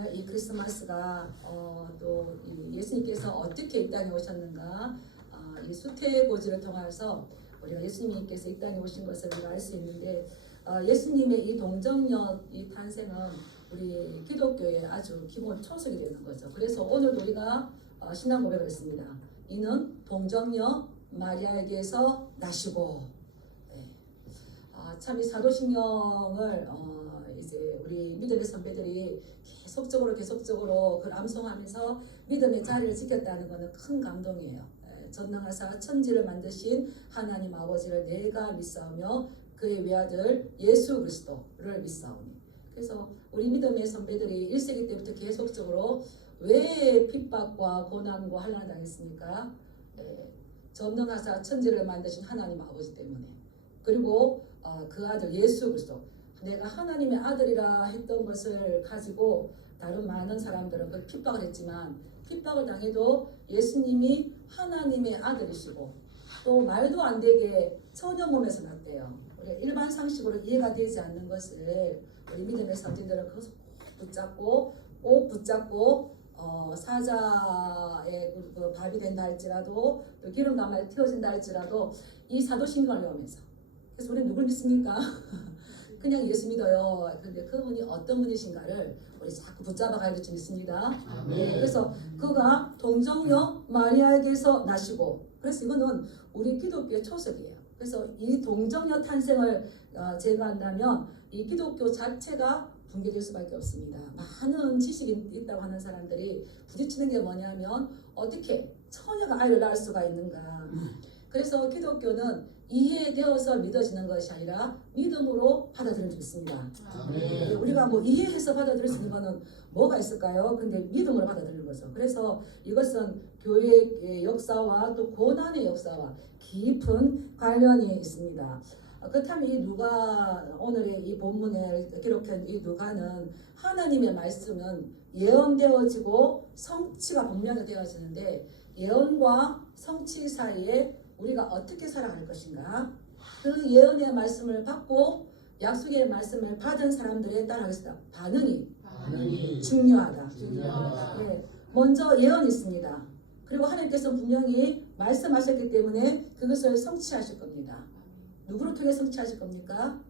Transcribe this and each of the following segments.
오늘 이 크리스마스가 또 이 예수님께서 어떻게 이 땅에 오셨는가, 이 수태고지를 통해서 우리가 예수님께서 이 땅에 오신 것을 우리가 알 수 있는데, 예수님의 이 동정녀 이 탄생은 우리 기독교의 아주 기본 초석이 되는 거죠. 그래서 오늘도 우리가 신앙 고백을 했습니다. 이는 동정녀 마리아에게서 나시고. 참 이 사도신경을 이제 우리 믿음의 선배들이 계속적으로 그 암송하면서 믿음의 자리를 지켰다는 것은 큰 감동이에요. 전능하사 천지를 만드신 하나님 아버지를 내가 믿사오며 그의 외아들 예수 그리스도를 믿사오니. 그래서 우리 믿음의 선배들이 1세기 때부터 계속적으로 왜 핍박과 고난과 환난을 당했습니까? 전능하사 천지를 만드신 하나님 아버지 때문에. 그리고 그 아들 예수 그리스도, 내가 하나님의 아들이라 했던 것을 가지고 다른 많은 사람들은 그 핍박을 했지만, 핍박을 당해도 예수님이 하나님의 아들이시고 또 말도 안 되게 처녀 몸에서 났대요. 우리가 일반 상식으로 이해가 되지 않는 것을 우리 믿음의 선진들은 그것을 꼭 붙잡고 사자의 그 밥이 된다 할지라도, 또 기름 가마에 튀어진다 할지라도 이 사도신경을 외우면서. 그래서 우리는 누굴 믿습니까? 그냥 예수 믿어요. 그런데 그분이 어떤 분이신가를 우리 자꾸 붙잡아 가야 될 줄 믿습니다. 그래서 그가 동정녀 마리아에게서 나시고, 그래서 이거는 우리 기독교의 초석이에요. 그래서 이 동정녀 탄생을 제거한다면 이 기독교 자체가 붕괴될 수밖에 없습니다. 많은 지식이 있다고 하는 사람들이 부딪히는 게 뭐냐면, 어떻게 처녀가 아이를 낳을 수가 있는가. 그래서 기독교는 이해되어서 믿어지는 것이 아니라 믿음으로 받아들일 수 있습니다. 우리가 뭐 이해해서 받아들일 수 있는 것은 뭐가 있을까요? 근데 믿음으로 받아들이는 거죠. 그래서 이것은 교회의 역사와 또 고난의 역사와 깊은 관련이 있습니다. 그렇다면 이 누가, 오늘의 이 본문에 기록한 이 누가는 하나님의 말씀은 예언되어지고 성취가 분명히 되어지는데, 예언과 성취 사이에 우리가 어떻게 살아갈 것인가, 그 예언의 말씀을 받고 약속의 말씀을 받은 사람들에 따라서 반응이 중요하다. 네. 먼저 예언이 있습니다. 그리고 하나님께서 분명히 말씀하셨기 때문에 그것을 성취하실 겁니다. 누구를 통해 성취하실 겁니까?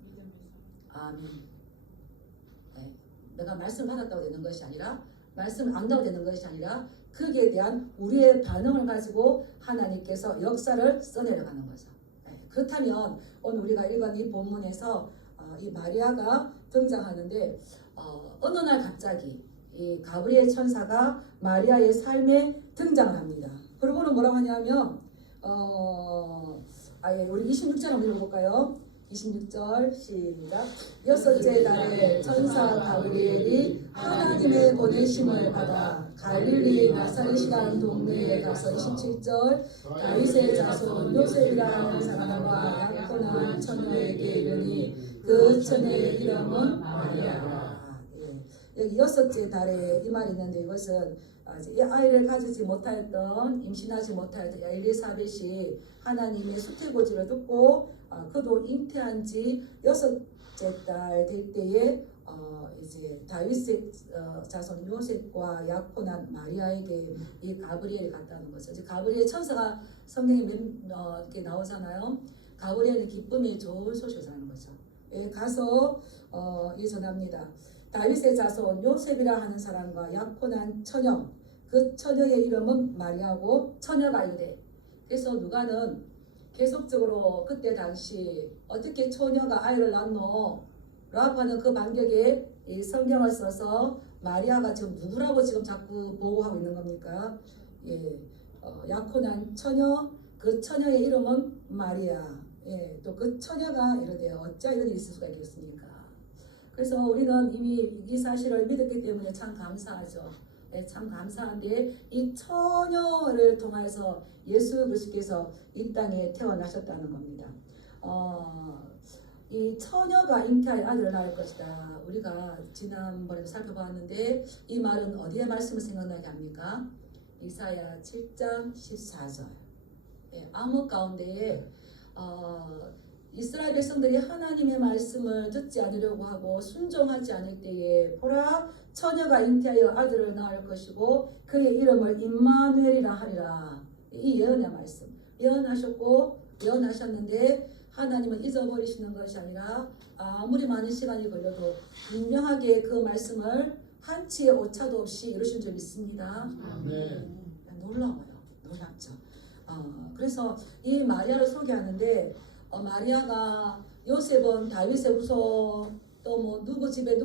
아멘. 네. 내가 말씀 받았다고 되는 것이 아니라, 말씀을 안다고 되는 것이 아니라, 거기에 대한 우리의 반응을 가지고 하나님께서 역사를 써내려가는 거죠. 그렇다면 오늘 우리가 읽은 이 본문에서 이 마리아가 등장하는데, 어느 날 갑자기 이 가브리엘 천사가 마리아의 삶에 등장을 합니다. 그리고는 뭐라고 하냐면, 우리 26절 한번 읽어볼까요? 26절 시작. 여섯째 달에 천사 가브리엘이 하나님의 보내심을 받아 갈릴리 나사렛이라는 동네에 가서, 27절, 다윗의 자손 요셉이라 하는 사람과 약혼한 처녀에게 이르니 그 처녀의 이름은 마리아라. 여기 여섯째 달에 이 말이 있는데, 이것은 이 아이를 가지지 못하였던, 임신하지 못하였던 엘리사벳이 하나님의 수태고지를 듣고 그도 잉태한 지 여섯째 달 될 때에 이제 다윗의 자손 요셉과 약혼한 마리아에게 이 가브리엘이 갔다는 거죠. 이제 가브리엘 천사가 성경에 이렇게 나오잖아요. 가브리엘은 기쁨이 좋은 소식을 전하는 거죠. 가서 이 전합니다. 다윗의 자손 요셉이라 하는 사람과 약혼한 처녀, 그 처녀의 이름은 마리아고 처녀가 이르되. 그래서 누가는 계속적으로 그때 당시 어떻게 처녀가 아이를 낳노? 라고 하는 그 반격에 이 성경을 써서 마리아가 지금 누구라고 지금 자꾸 보호하고 있는 겁니까? 약혼한 처녀, 그 처녀의 이름은 마리아. 또 그 처녀가 이러대요. 어찌 이런 일이 있을 수가 있겠습니까? 그래서 우리는 이미 이 사실을 믿었기 때문에 참 감사하죠. 참 감사한데, 이 처녀를 통해서 예수 그리스도께서 이 땅에 태어나셨다는 겁니다. 이 처녀가 잉태할 아들을 낳을 것이다. 우리가 지난번에도 살펴봤는데, 이 말은 어디에 말씀을 생각나게 합니까? 이사야 7장 14절. 암흑 가운데에 이스라엘 백성들이 하나님의 말씀을 듣지 않으려고 하고 순종하지 않을 때에 보라 처녀가 잉태하여 아들을 낳을 것이고 그의 이름을 임마누엘이라 하리라. 이 예언의 말씀 예언하셨는데 하나님은 잊어버리시는 것이 아니라 아무리 많은 시간이 걸려도 분명하게 그 말씀을 한치의 오차도 없이 이루신 줄 믿습니다. 놀라워요. 놀랍죠. 그래서 이 마리아를 소개하는데 마리아가 요셉은 다윗의 후손 또 뭐 누구 집에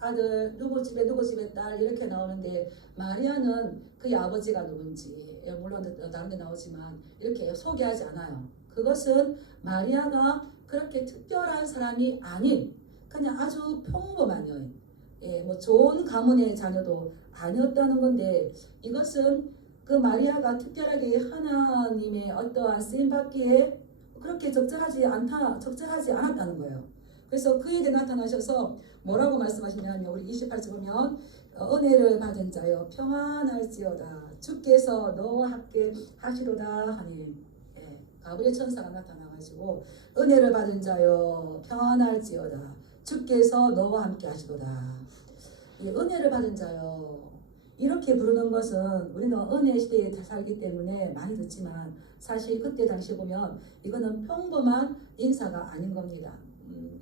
아들 누구 집에 딸 이렇게 나오는데 마리아는 그의 아버지가 누군지 물론 다른 데 나오지만 이렇게 소개하지 않아요. 그것은 마리아가 그렇게 특별한 사람이 아닌 그냥 아주 평범한 여인 뭐 좋은 가문의 자녀도 아니었다는 건데 이것은 그 마리아가 특별하게 하나님의 어떠한 쓰임받기에 그렇게 적절하지 않았다는 거예요. 그래서 그에게 나타나셔서 뭐라고 말씀하시냐면 우리 28절 보면 은혜를 받은 자여 평안할지어다 주께서 너와 함께 하시로다 하니 가브리엘 천사가 나타나가지고 은혜를 받은 자여 평안할지어다 주께서 너와 함께 하시로다. 이 은혜를 받은 자여 이렇게 부르는 것은 우리는 은혜 시대에 살기 때문에 많이 듣지만 사실 그때 당시 보면 이거는 평범한 인사가 아닌 겁니다.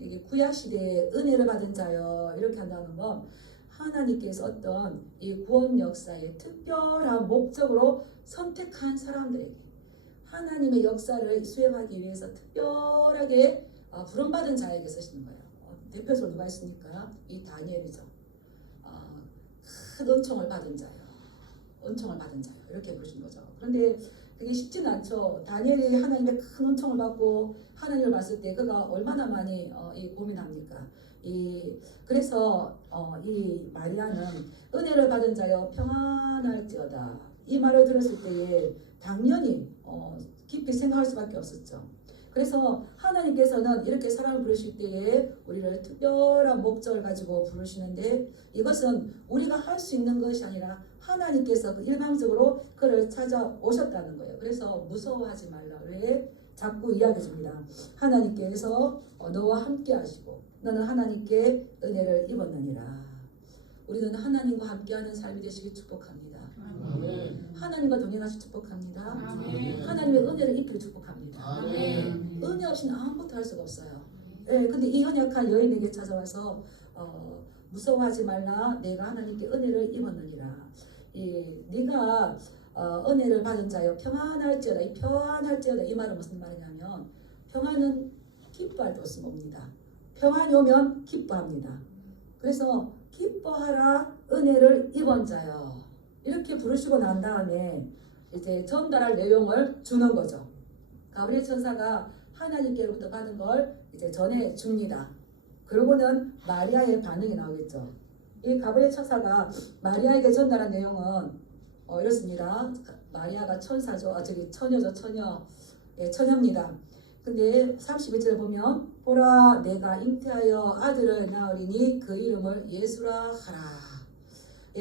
이게 구약 시대에 은혜를 받은 자여 이렇게 한다는 건 하나님께서 어떤 이 구원 역사의 특별한 목적으로 선택한 사람들에게 하나님의 역사를 수행하기 위해서 특별하게 부름받은 자에게 쓰시는 거예요. 대표적으로 누가 있습니까? 이 다니엘이죠. 큰 은총을 받은 자요. 이렇게 부르신 거죠. 그런데 그게 쉽지는 않죠. 다니엘이 하나님의 큰 은총을 받고 하나님을 봤을 때 그가 얼마나 많이 고민합니까? 그래서 이 마리아는 은혜를 받은 자여 평안할지어다. 이 말을 들었을 때에 당연히 깊이 생각할 수밖에 없었죠. 그래서 하나님께서는 이렇게 사람을 부르실 때에 우리를 특별한 목적을 가지고 부르시는데 이것은 우리가 할 수 있는 것이 아니라 하나님께서 일방적으로 그를 찾아오셨다는 거예요. 그래서 무서워하지 말라. 왜? 자꾸 이야기해 줍니다. 하나님께서 너와 함께 하시고 너는 하나님께 은혜를 입었느니라. 우리는 하나님과 함께하는 삶이 되시길 축복합니다. 아멘. 하나님과 동행하시 축복합니다. 아멘. 하나님의 은혜를 입기를 축복합니다. 아멘. 은혜 없이는 아무것도 할 수가 없어요. 근데 이 연약한 여인에게 찾아와서 무서워하지 말라. 내가 하나님께 은혜를 입었느니라. 네가 은혜를 받은 자여 평안할지어다. 이 평안할지어다 이 말은 무슨 말이냐면 평안은 기뻐할 때 없는 겁니다. 평안이 오면 기뻐합니다. 그래서 기뻐하라 은혜를 입은 자여 이렇게 부르시고 난 다음에 이제 전달할 내용을 주는 거죠. 가브리엘 천사가 하나님께로부터 받은 걸 이제 전해 줍니다. 그러고는 마리아의 반응이 나오겠죠. 이 가브리엘 천사가 마리아에게 전달한 내용은 이렇습니다. 마리아가 천사죠. 처녀죠. 처녀입니다. 근데 31절에 보면 보라 내가 잉태하여 아들을 낳으리니 그 이름을 예수라 하라.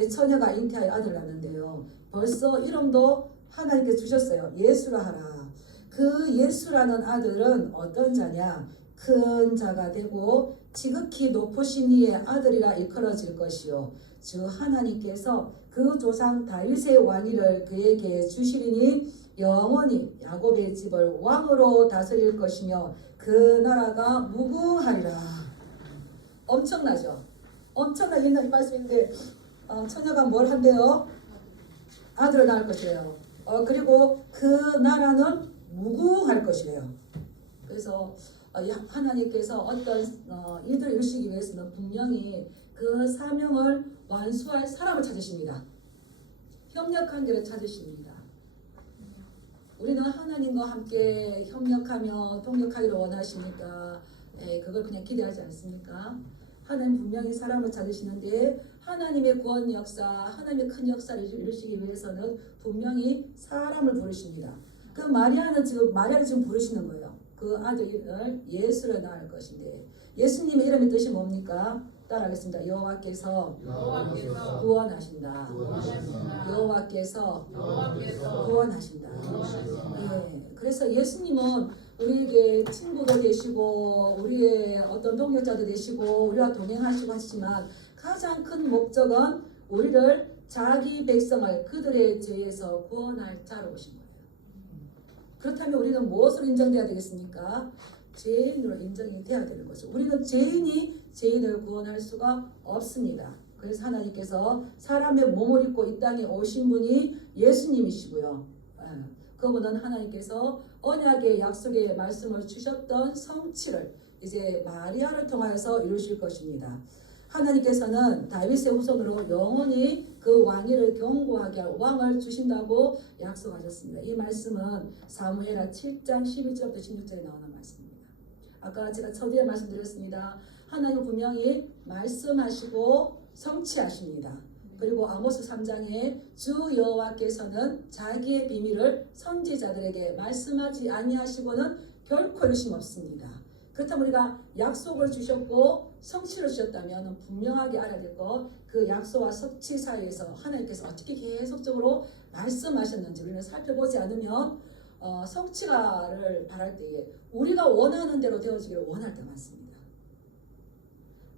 처녀가 잉태하여 아들을 낳는데요. 벌써 이름도 하나님께 주셨어요. 예수라 하라. 그 예수라는 아들은 어떤 자냐? 큰 자가 되고 지극히 높으신 이의 아들이라 일컬어질 것이요 주 하나님께서 그 조상 다윗의 왕위를 그에게 주시리니 영원히 야곱의 집을 왕으로 다스릴 것이며 그 나라가 무궁하리라. 엄청나죠? 엄청난 옛날 말씀인데 처녀가 뭘 한대요? 아들을 낳을 것이에요. 그리고 그 나라는 무궁할 것이래요. 그래서 하나님께서 어떤 일들을 이루시기 위해서는 분명히 그 사명을 완수할 사람을 찾으십니다. 협력한 길을 찾으십니다. 우리는 하나님과 함께 협력하며 동력하기를 원하시니까 그걸 그냥 기대하지 않습니까? 하나님 분명히 사람을 찾으시는데 하나님의 구원 역사, 하나님의 큰 역사를 이루시기 위해서는 분명히 사람을 부르십니다. 그 마리아를 지금 부르시는 거예요. 그 아들을 예수를 낳을 것인데 예수님의 이름의 뜻이 뭡니까? 따라하겠습니다. 여호와께서 구원하신다. 여호와께서 구원하신다. 그래서 예수님은 우리에게 친구도 되시고 우리의 어떤 동역자도 되시고 우리와 동행하시고 하시지만 가장 큰 목적은 우리를 자기 백성을 그들의 죄에서 구원할 자로 오신 거예요. 그렇다면 우리는 무엇으로 인정돼야 되겠습니까? 죄인으로 인정이 돼야 되는 거죠. 우리는 죄인이 죄인을 구원할 수가 없습니다. 그래서 하나님께서 사람의 몸을 입고 이 땅에 오신 분이 예수님이시고요. 그분은 하나님께서 언약의 약속의 말씀을 주셨던 성취를 이제 마리아를 통하여서 이루실 것입니다. 하나님께서는 다윗의 후손으로 영원히 그 왕위를 견고하게 할 왕을 주신다고 약속하셨습니다. 이 말씀은 사무엘하 7장 11절부터 16절에 나오는 말씀입니다. 아까 제가 처음에 말씀드렸습니다. 하나님은 분명히 말씀하시고 성취하십니다. 그리고 아모스 3장에 주 여호와께서는 자기의 비밀을 선지자들에게 말씀하지 아니하시고는 결코 이루심 없습니다. 그렇다면 우리가 약속을 주셨고 성취를 주셨다면 분명하게 알아야 될 것, 그 약속과 성취 사이에서 하나님께서 어떻게 계속적으로 말씀하셨는지 우리는 살펴보지 않으면 성취를 바랄 때에 우리가 원하는 대로 되어지기를 원할 때 많습니다.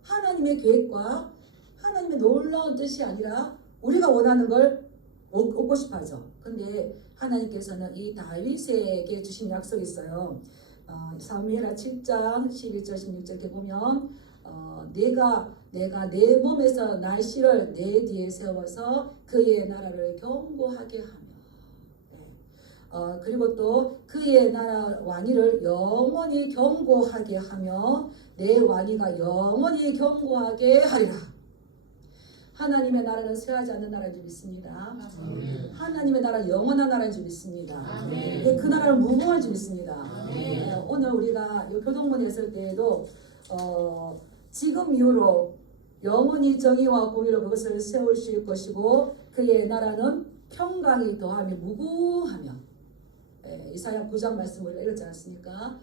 하나님의 계획과 하나님의 놀라운 뜻이 아니라 우리가 원하는 걸 얻고 싶어 하죠. 근데 하나님께서는 이 다윗에게 주신 약속이 있어요. 사무엘하 7장 11절 16절 이렇게 보면 내가 내 몸에서 날씨를 내 뒤에 세워서 그의 나라를 견고하게 하며 그리고 또 그의 나라 왕위를 영원히 견고하게 하며 내 왕위가 영원히 견고하게 하리라. 하나님의 나라는 쇠하지 않는 나라인 줄 믿습니다. 아멘. 하나님의 나라는 영원한 나라인 줄 믿습니다. 아멘. 그 나라는 무궁할 줄 믿습니다. 아멘. 오늘 우리가 교동문에 있을 때에도 지금 이후로 영원히 정의와 공의로 그것을 세우실 것이고 그의 나라는 평강이 더하며 무궁하며 이사야 9장 말씀을 읽었지 않습니까?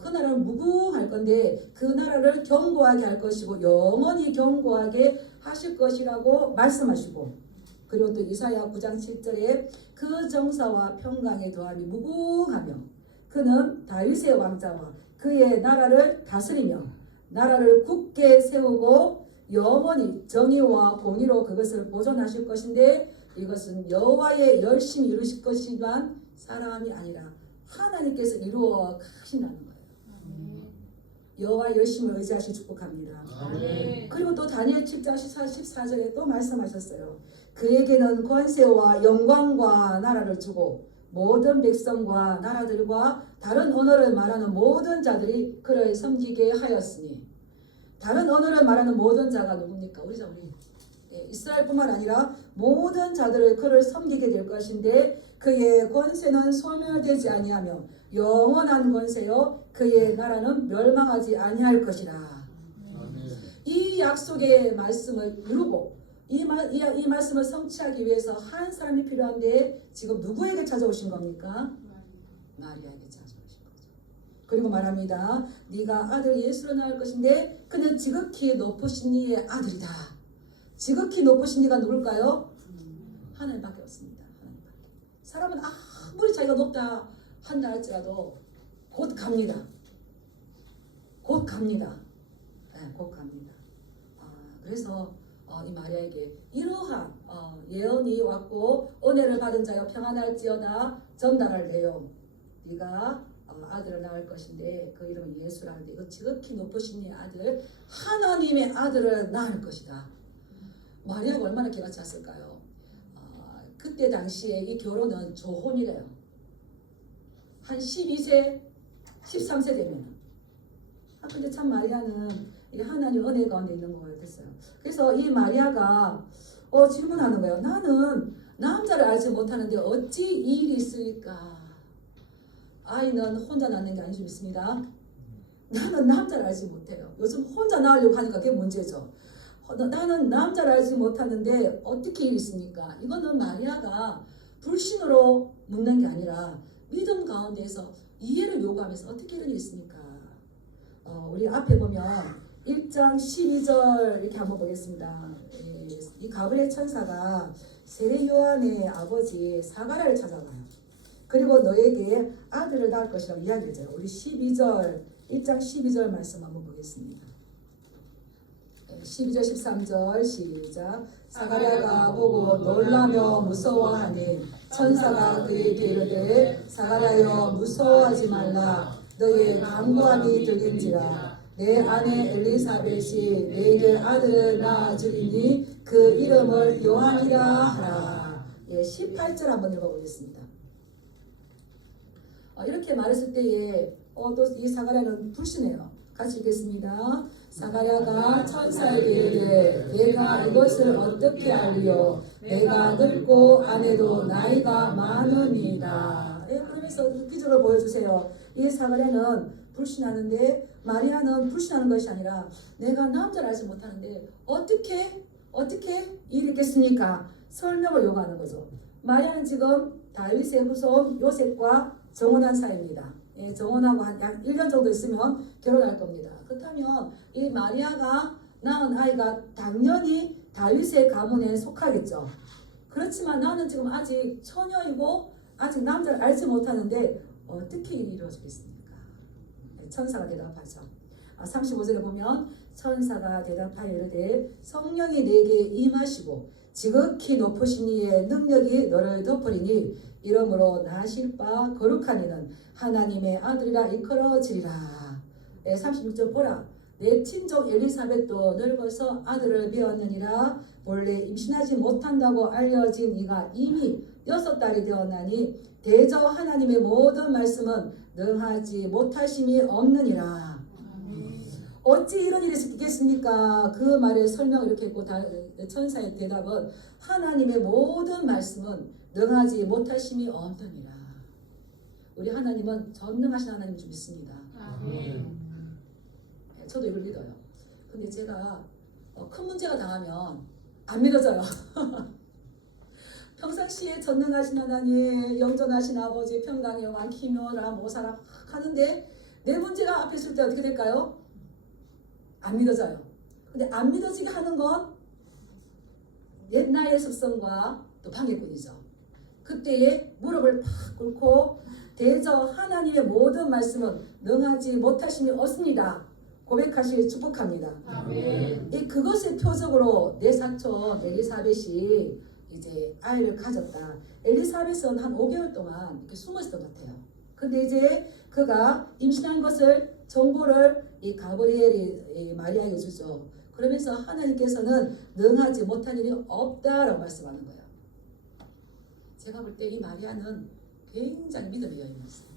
그 나라는 무궁할 건데 그 나라를 견고하게 할 것이고 영원히 견고하게 하실 것이라고 말씀하시고 그리고 또 이사야 9장 7절에 그 정사와 평강에 더함이 무궁하며 그는 다윗의 왕자와 그의 나라를 다스리며 나라를 굳게 세우고 영원히 정의와 공의로 그것을 보존하실 것인데 이것은 여호와의 열심히 이루실 것이지만 사람이 아니라 하나님께서 이루어 가신다는 거예요. 여호와의 열심을 의지하시 축복합니다. 아멘. 그리고 또 다니엘 7장 14절에 또 말씀하셨어요. 그에게는 권세와 영광과 나라를 주고 모든 백성과 나라들과 다른 언어를 말하는 모든 자들이 그를 섬기게 하였으니 다른 언어를 말하는 모든 자가 누굽니까? 우리 이스라엘뿐만 아니라 모든 자들을 그를 섬기게 될 것인데 그의 권세는 소멸되지 아니하며 영원한 권세요 그의 나라는 멸망하지 아니할 것이라. 아멘. 이 약속의 말씀을 이루고 이 말씀을 성취하기 위해서 한 사람이 필요한데 지금 누구에게 찾아오신 겁니까? 마리아에게 찾아오신 거죠. 그리고 말합니다. 네가 아들 예수를 낳을 것인데 그는 지극히 높으신 이의 아들이다. 지극히 높으신 이가 누굴까요? 하나님밖에 없습니다. 하나님밖에. 사람은 아무리 자기가 높다 한다 할지라도 곧 갑니다. 곧 갑니다. 곧 갑니다. 그래서 이 마리아에게 이러한 예언이 왔고 은혜를 받은 자여 평안할지어다 전달할 내용. 네가 아들을 낳을 것인데 그 이름은 예수라는데 이거 지극히 높으신 이의 아들 하나님의 아들을 낳을 것이다. 마리아가 얼마나 기가 찼을까요? 그때 당시에 이 결혼은 조혼이래요. 한 12세, 13세 되면. 근데 참 마리아는 하나님 은혜 가운데 있는 것 같았어요. 그래서 이 마리아가 질문하는 거예요. 나는 남자를 알지 못하는데 어찌 이 일이 있으리까? 아이는 혼자 낳는 게 아닌 줄 믿습니다. 나는 남자를 알지 못해요. 요즘 혼자 낳으려고 하니까 그게 문제죠. 나는 남자를 알지 못하는데 어떻게 일이 있습니까? 이거는 마리아가 불신으로 묻는 게 아니라 믿음 가운데서 이해를 요구하면서 어떻게 이런 일이 있습니까? 우리 앞에 보면 1장 12절 이렇게 한번 보겠습니다. 이 가브리엘 천사가 세례 요한의 아버지 사가랴를 찾아가요. 그리고 너에게 아들을 낳을 것이라고 이야기해줘요. 우리 1장 12절 말씀 한번 보겠습니다. 12절 13절 시작. 사가랴가 보고 놀라며 무서워하니 천사가 그에게 이르되 사가랴여 무서워하지 말라. 너의 간구함이 들린지라. 내 아내 엘리사벳이 내게 아들을 낳아 주리니 그 이름을 요한이라 하라. 18절 한번 읽어보겠습니다. 이렇게 말했을 때에 또 이 사가랴는 불신해요. 같이 읽겠습니다. 사가랴가 천사에게 이르되 내가 이것을 어떻게 알리요? 내가 늙고 아내도 나이가 많으니이다. 그러면서 기적을 보여주세요. 이 사가랴는 불신하는데 마리아는 불신하는 것이 아니라 내가 남자를 알지 못하는데 어떻게 일이 있겠습니까? 설명을 요구하는 거죠. 마리아는 지금 다윗의 후손 요셉과 정혼한 사이입니다. 정혼하고 약 1년 정도 있으면 결혼할 겁니다. 그렇다면 이 마리아가 낳은 아이가 당연히 다윗의 가문에 속하겠죠. 그렇지만 나는 지금 아직 처녀이고 아직 남자를 알지 못하는데 어떻게 일이 이루어지겠습니까? 천사가 대답하죠. 35절에 보면 천사가 대답하여 이르되 성령이 내게 임하시고 지극히 높으신 이의 능력이 너를 덮으리니 이러므로 나실 바 거룩한 이는 하나님의 아들이라 일컬어지리라. 36절 보라. 내 친족 엘리사벳도 늙어서 아들을 배웠느니라. 본래 임신하지 못한다고 알려진 이가 이미 6달이 되었나니 대저 하나님의 모든 말씀은 능하지 못하심이 없느니라. 어찌 이런 일이 있겠습니까? 그 말에 설명을 이렇게 했고 천사의 대답은 하나님의 모든 말씀은 능하지 못하심이 없느니라. 우리 하나님은 전능하신 하나님 좀 믿습니다. 저도 이걸 믿어요. 근데 제가 큰 문제가 당하면 안 믿어져요. 평상시에 전능하신 하나님, 영존하신 아버지, 평강의 왕, 기묘라, 모사라 하는데 내 문제가 앞에 있을 때 어떻게 될까요? 안 믿어져요. 근데 안 믿어지게 하는 건 옛날의 습성과 또 방해꾼이죠. 그때에 무릎을 팍 꿇고 대저 하나님의 모든 말씀은 능하지 못하심이 없습니다. 고백하시길 축복합니다. 그것의 표적으로 내 사촌 엘리사벳이 이제 아이를 가졌다. 엘리사벳은 한 5개월 동안 이렇게 숨어 있었던 것 같아요. 근데 이제 그가 임신한 것을 정보를 이 가브리엘이 마리아에게 주죠. 그러면서 하나님께서는 능하지 못한 일이 없다라고 말씀하는 거예요. 제가 볼 때 이 마리아는 굉장히 믿음의 여인이었어요.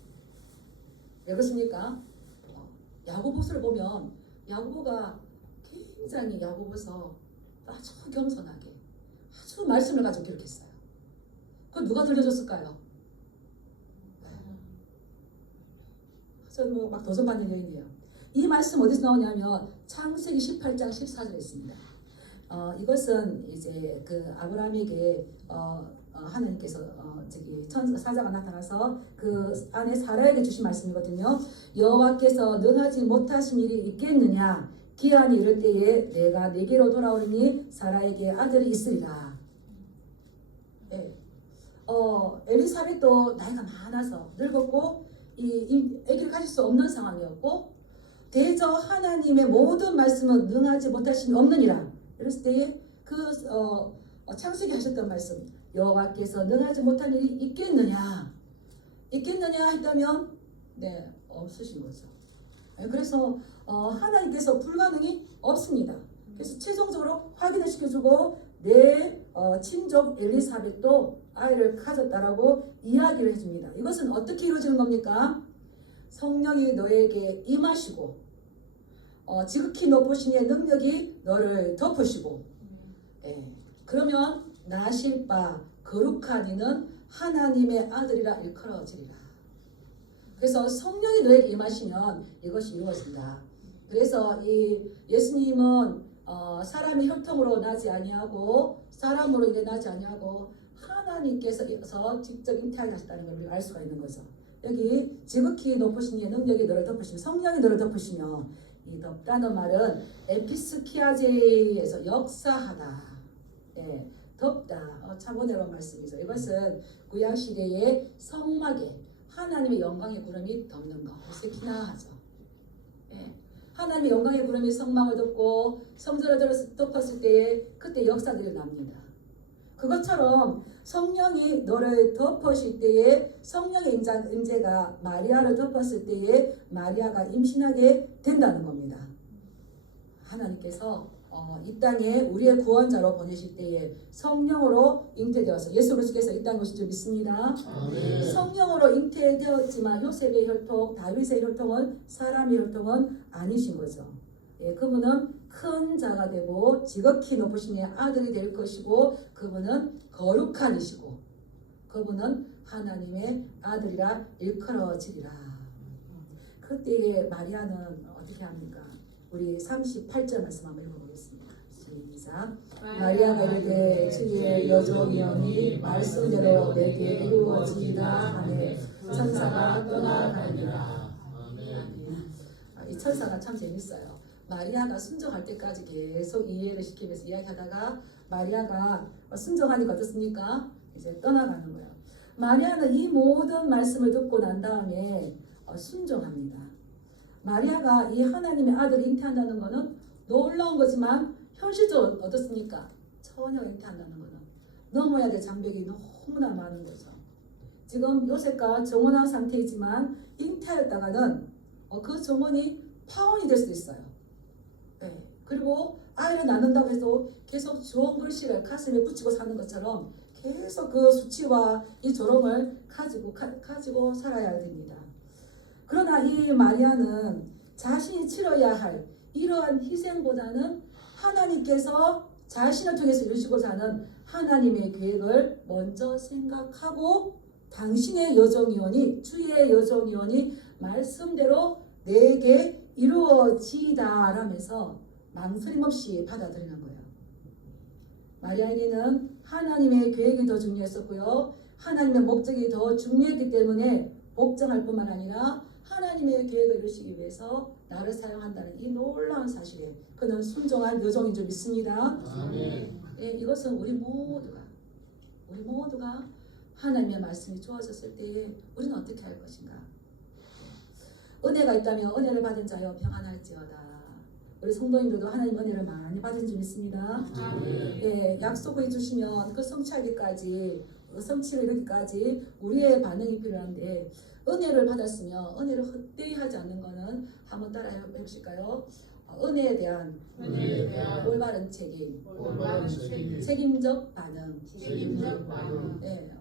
왜 그렇습니까? 야고보서를 보면 야고보가 굉장히 야고보서 아주 겸손하게 아주 말씀을 가지고 기록했어요. 그걸 누가 들려줬을까요? 저는 막 도전받는 여인이에요. 이 말씀 어디서 나오냐면 창세기 18장 14절에 있습니다. 이것은 이제 그 아브라함에게 하나님께서 사자가 나타나서 그 안에 사라에게 주신 말씀이거든요. 여호와께서 능하지 못하신 일이 있겠느냐? 기한이 이를 때에 내가 내게로 돌아오니 사라에게 아들이 있으리라. 엘리사벳도 나이가 많아서 늙었고 이 아기를 가질 수 없는 상황이었고 대저 하나님의 모든 말씀은 능하지 못하심이 없느니라. 이랬을 때에 그 창세기 하셨던 말씀 여호와께서 능하지 못한 일이 있겠느냐 했다면 네 없으신 거죠. 그래서 하나님께서 불가능이 없습니다. 그래서 최종적으로 확인을 시켜주고 내 친족 엘리사벳도 아이를 가졌다라고 이야기를 해줍니다. 이것은 어떻게 이루어지는 겁니까? 성령이 너에게 임하시고 지극히 높으신 이의 능력이 너를 덮으시고 그러면 나실 바 거룩한 이는 하나님의 아들이라 일컬어지리라. 그래서 성령이 너에게 임하시면 이것이 이루어진다. 그래서 이 예수님은 사람의 혈통으로 나지 아니하고 사람으로 인해 나지 아니하고 하나님께서 직접 잉태하셨다는 걸 우리가 알 수가 있는 거죠. 여기 지극히 높으신 이의 능력이 너를 덮으시며 성령이 너를 덮으시며 이 덮다는 말은 에피스키아제에서 역사하다. 덮다. 참 은혜로운 말씀이죠. 이것은 구약 시대의 성막에 하나님의 영광의 구름이 덮는 것, 세키나 하죠. 예. 하나님의 영광의 구름이 성막을 덮고 성전을 덮었을 때에 그때 역사들이 납니다. 그것처럼 성령이 너를 덮으실 때에 성령의 임재가 마리아를 덮었을 때에 마리아가 임신하게 된다는 겁니다. 하나님께서 이 땅에 우리의 구원자로 보내실 때에 성령으로 잉태되어서 예수 그리스도께서 이 땅에 오신 줄 믿습니다. 아멘. 성령으로 잉태되었지만 요셉의 혈통, 다윗의 혈통은 사람의 혈통은 아니신 거죠. 예, 그분은 큰 자가 되고 지극히 높으신 이의 아들이 될 것이고 그분은 거룩한 이시고 그분은 하나님의 아들이라 일컬어지리라. 그때에 마리아는 어떻게 합니까? 우리 38절 말씀 한번 읽어보겠습니다. 시작. 마리아가 이르되 주의 여종이오니 말씀대로 내게 이루어지이다 하매 천사가 떠나가니라. 이 천사가 참 재밌어요. 마리아가 순종할 때까지 계속 이해를 시키면서 이야기하다가 마리아가 순종하니까 어떻습니까? 이제 떠나가는 거예요. 마리아는 이 모든 말씀을 듣고 난 다음에 순종합니다. 마리아가 이 하나님의 아들을 잉태한다는 것은 놀라운 거지만 현실적으로 어떻습니까? 전혀 잉태한다는 것은 넘어야 될 장벽이 너무나 많은 거죠. 지금 요셉과 정혼한 상태이지만 잉태하였다가는 그 정혼이 파혼이 될 수도 있어요. 네. 그리고 아이를 낳는다고 해서 계속 좋은 글씨를 가슴에 붙이고 사는 것처럼 계속 그 수치와 이 조롱을 가지고 살아야 됩니다. 그러나 이 마리아는 자신이 치러야 할 이러한 희생보다는 하나님께서 자신을 통해서 이루시고자 하는 하나님의 계획을 먼저 생각하고 당신의 여정이오니 주의 여정이오니 말씀대로 내게 이루어지이다 라면서 망설임 없이 받아들이는 거예요. 마리아에게는 하나님의 계획이 더 중요했었고요. 하나님의 목적이 더 중요했기 때문에 복종할 뿐만 아니라 하나님의 계획을 이루시기 위해서 나를 사용한다는 이 놀라운 사실에 그는 순종한 여종인 줄 믿습니다. 아멘. 예, 이것은 우리 모두가 하나님의 말씀이 주어졌을 때에 우리는 어떻게 할 것인가? 은혜가 있다면 은혜를 받은 자여 평안할지어다. 우리 성도님들도 하나님 은혜를 많이 받은 줄 믿습니다. 아멘. 예, 약속을 해주시면 그 성취하기까지 성취를 이루기까지 우리의 반응이 필요한데 은혜를 받았으며 은혜를 헛되이 하지 않는 것은 한번 따라해 보실까요? 은혜에 대한 올바른 책임, 책임적 반응. 예,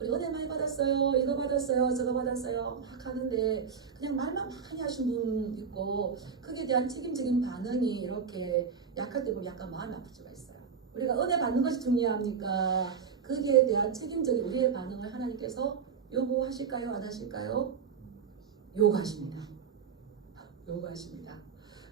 우리 은혜 많이 받았어요. 이거 받았어요. 저거 받았어요. 막 하는데 그냥 말만 많이 하신 분 있고 그에 대한 책임적인 반응이 이렇게 약할 때 보면 약간 마음이 아플 수가 있어요. 우리가 은혜 받는 것이 중요합니까? 거기에 대한 책임적인 우리의 반응을 하나님께서 요구하실까요? 안 하실까요? 요구하십니다. 요구하십니다.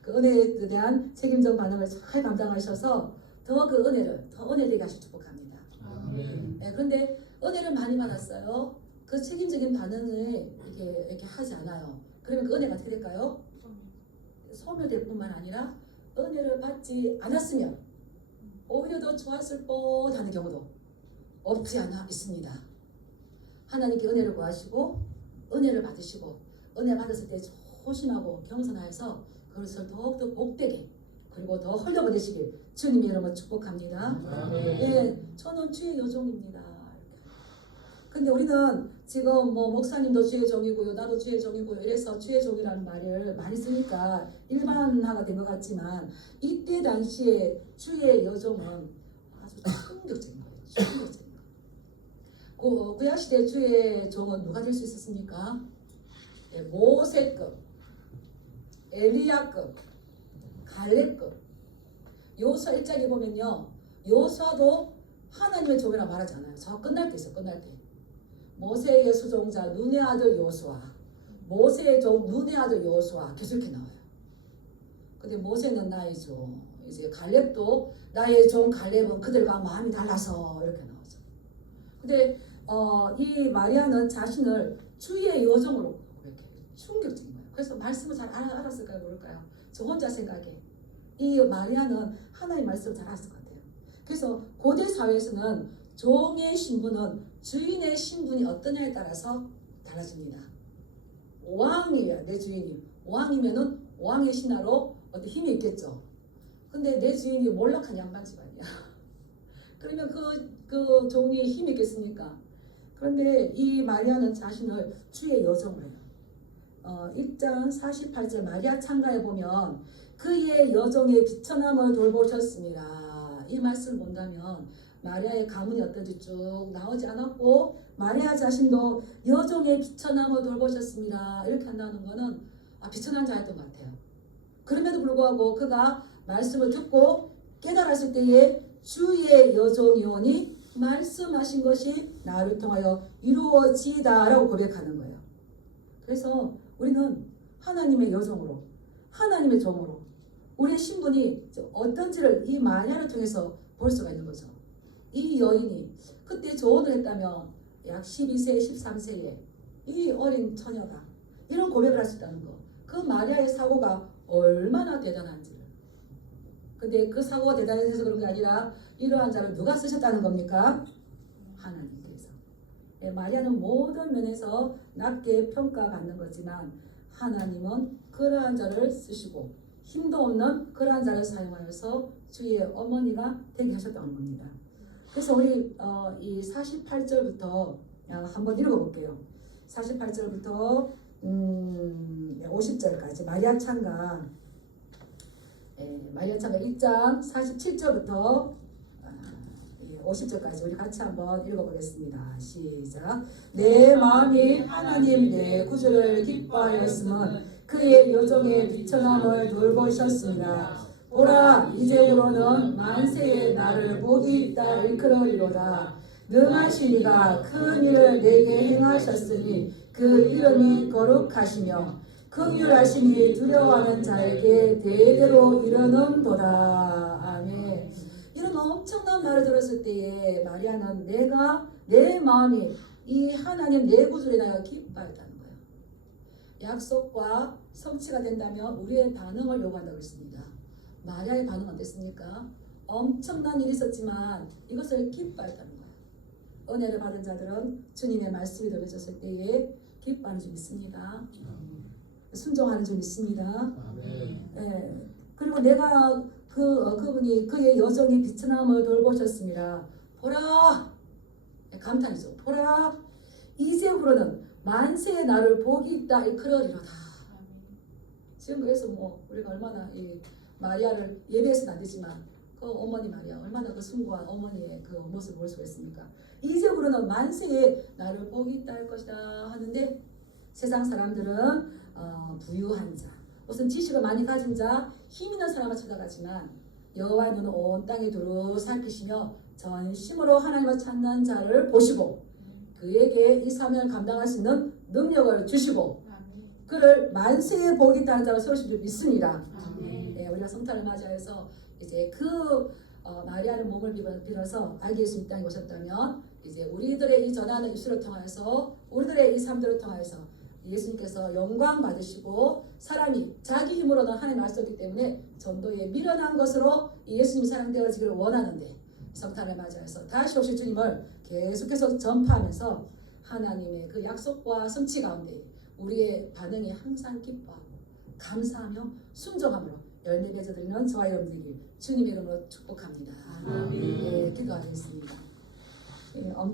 그 은혜에 대한 책임적 반응을 잘 감당하셔서 더 그 은혜를 더 은혜되게 하실 축복합니다. 아멘. 네, 그런데 은혜를 많이 받았어요. 그 책임적인 반응을 이렇게 하지 않아요. 그러면 그 은혜가 어떻게 될까요? 소멸될 뿐만 아니라 은혜를 받지 않았으면 오히려 더 좋았을 뻔하는 경우도 없지 않아 있습니다. 하나님께 은혜를 구하시고 은혜를 받으시고 은혜 받았을 때 조심하고 겸손하여서 그것을 더욱더 복되게 그리고 더 흘려보내시길 주님의 이름으로 축복합니다. 아멘. 예, 저는 주의 여종입니다. 근데 우리는 지금 뭐 목사님도 주의 종이고요, 나도 주의 종이고요, 이래서 주의 종이라는 말을 많이 쓰니까 일반화가 된 것 같지만 이때 당시에 주의 여종은 아주 충격적인 거예요. 충격적인 거예요. 구약 시대 주의 종은 누가 될 수 있었습니까? 예, 모세급, 엘리야급, 갈렙급. 요수아 1장에 보면요, 요수아도 하나님의 종이라 말하지 않아요. 저 끝날 때 있어요. 끝날 때. 모세의 수종자 눈의 아들 요수아, 모세의 종 눈의 아들 요수아 계속 이렇게 나와요. 근데 모세는 나의 종, 이제 갈렙도 나의 종 갈렙은 그들과 마음이 달라서 이렇게 나오죠. 근데 이 마리아는 자신을 주의 여종으로 이렇게 충격적인 거예요. 그래서 말씀을 잘 알았을까요, 모를까요? 저 혼자 생각에 이 마리아는 하나님의 말씀을 잘 알았을 것 같아요. 그래서 고대 사회에서는 종의 신분은 주인의 신분이 어떠냐에 따라서 달라집니다. 왕이야 내 주인이. 왕이면은 왕의 신하로 어떤 힘이 있겠죠. 근데 내 주인이 몰락한 양반 집안이야. 그러면 그 종이 힘이 있겠습니까? 그런데 이 마리아는 자신을 주의 여종으로 해요. 1장 48절 마리아 창가에 보면 그의 여종의 비천함을 돌보셨습니다. 이 말씀을 본다면 마리아의 가문이 어떤지 쭉 나오지 않았고 마리아 자신도 여종의 비천함을 돌보셨습니다. 이렇게 한다는 것은 비천한 자였던 것 같아요. 그럼에도 불구하고 그가 말씀을 듣고 깨달았을 때에 주의 여종이오니 말씀하신 것이 나를 통하여 이루어지다라고 고백하는 거예요. 그래서 우리는 하나님의 여종으로 하나님의 종으로 우리의 신분이 어떤지를 이 마리아를 통해서 볼 수가 있는 거죠. 이 여인이 그때 조언을 했다면 약 12세, 13세에 이 어린 처녀가 이런 고백을 할 수 있다는 거. 그 마리아의 사고가 얼마나 대단한지를. 근데 그 사고가 대단해서 그런 게 아니라 이러한 자를 누가 쓰셨다는 겁니까? 하나님께서. 마리아는 모든 면에서 낮게 평가받는 거지만 하나님은 그러한 자를 쓰시고 힘도 없는 그러한 자를 사용하여서 주의 어머니가 되게 하셨다는 겁니다. 그래서 우리 이 48절부터 한번 읽어볼게요. 48절부터 50절까지 마리아 창가 1장 47절부터 50절까지 우리 같이 한번 읽어보겠습니다. 시작. 내 마음이 하나님 내 구주를 기뻐하였으면 그의 여종의 비천함을 돌보셨습니다. 보라 이제부로는 만세의 나를 복이 있다 일컬으리로다. 능하신 이가 큰 일을 내게 행하셨으니 그 이름이 거룩하시며 긍휼하시니 두려워하는 자에게 대대로 이르는도다. 아멘. 이런 엄청난 말을 들었을 때에 마리아는 내 마음이 이 하나님 내 구주를 인하여 기뻐했다는 거예요. 약속과 성취가 된다면 우리의 반응을 요구한다고 했습니다. 마리아의 반응은 어땠습니까? 엄청난 일이 있었지만 이것을 기뻐했다는 거예요. 은혜를 받은 자들은 주님의 말씀이 들려졌을 때에 기뻐하는 줄 믿습니다. 순종하는 줄 믿습니다. 네. 그리고 내가 그분이 그의 여종이 비천함을 돌보셨습니다. 보라 감탄이죠. 보라 이제부로는 만세의 나를 복이 있다 일컬으리로다. 지금 그래서 우리가 얼마나 이 마리아를 예배해서는 안 되지만 그 어머니 마리아 얼마나 그 숭고한 어머니의 그 모습을 볼 수가 있습니까? 이제부로는 만세에 나를 복이 있다 할 것이다 하는데 세상 사람들은 부유한 자, 무슨 지식을 많이 가진 자, 힘 있는 사람을 찾아가지만 여호와의 눈은 온 땅에 두루 살피시며 전심으로 하나님을 찾는 자를 보시고 그에게 이 사명을 감당할 수 있는 능력을 주시고 그를 만세의 복이 있다는 자로 세우실 줄 믿습니다. 네, 우리가 성탄을 맞이해서 이제 마리아는 몸을 빌어서 알게 예수님 땅에 오셨다면 이제 우리들의 이 전하는 입술을 통하여서 우리들의 이 삶들을 통하여서 예수님께서 영광 받으시고 사람이 자기 힘으로는 하나님 알 수 없기 때문에 전도에 미련한 것으로 예수님이 사랑되어지기를 원하는데 성탄을 맞이해서 다시 오실 주님을 계속해서 전파하면서 하나님의 그 약속과 성취 가운데 우리의 반응이 항상 기뻐하고 감사하며 순종함으로 열매 맺어드리는 저와 여러분들이 주님의 이름으로 축복합니다. 네, 기도하겠습니다. 엄청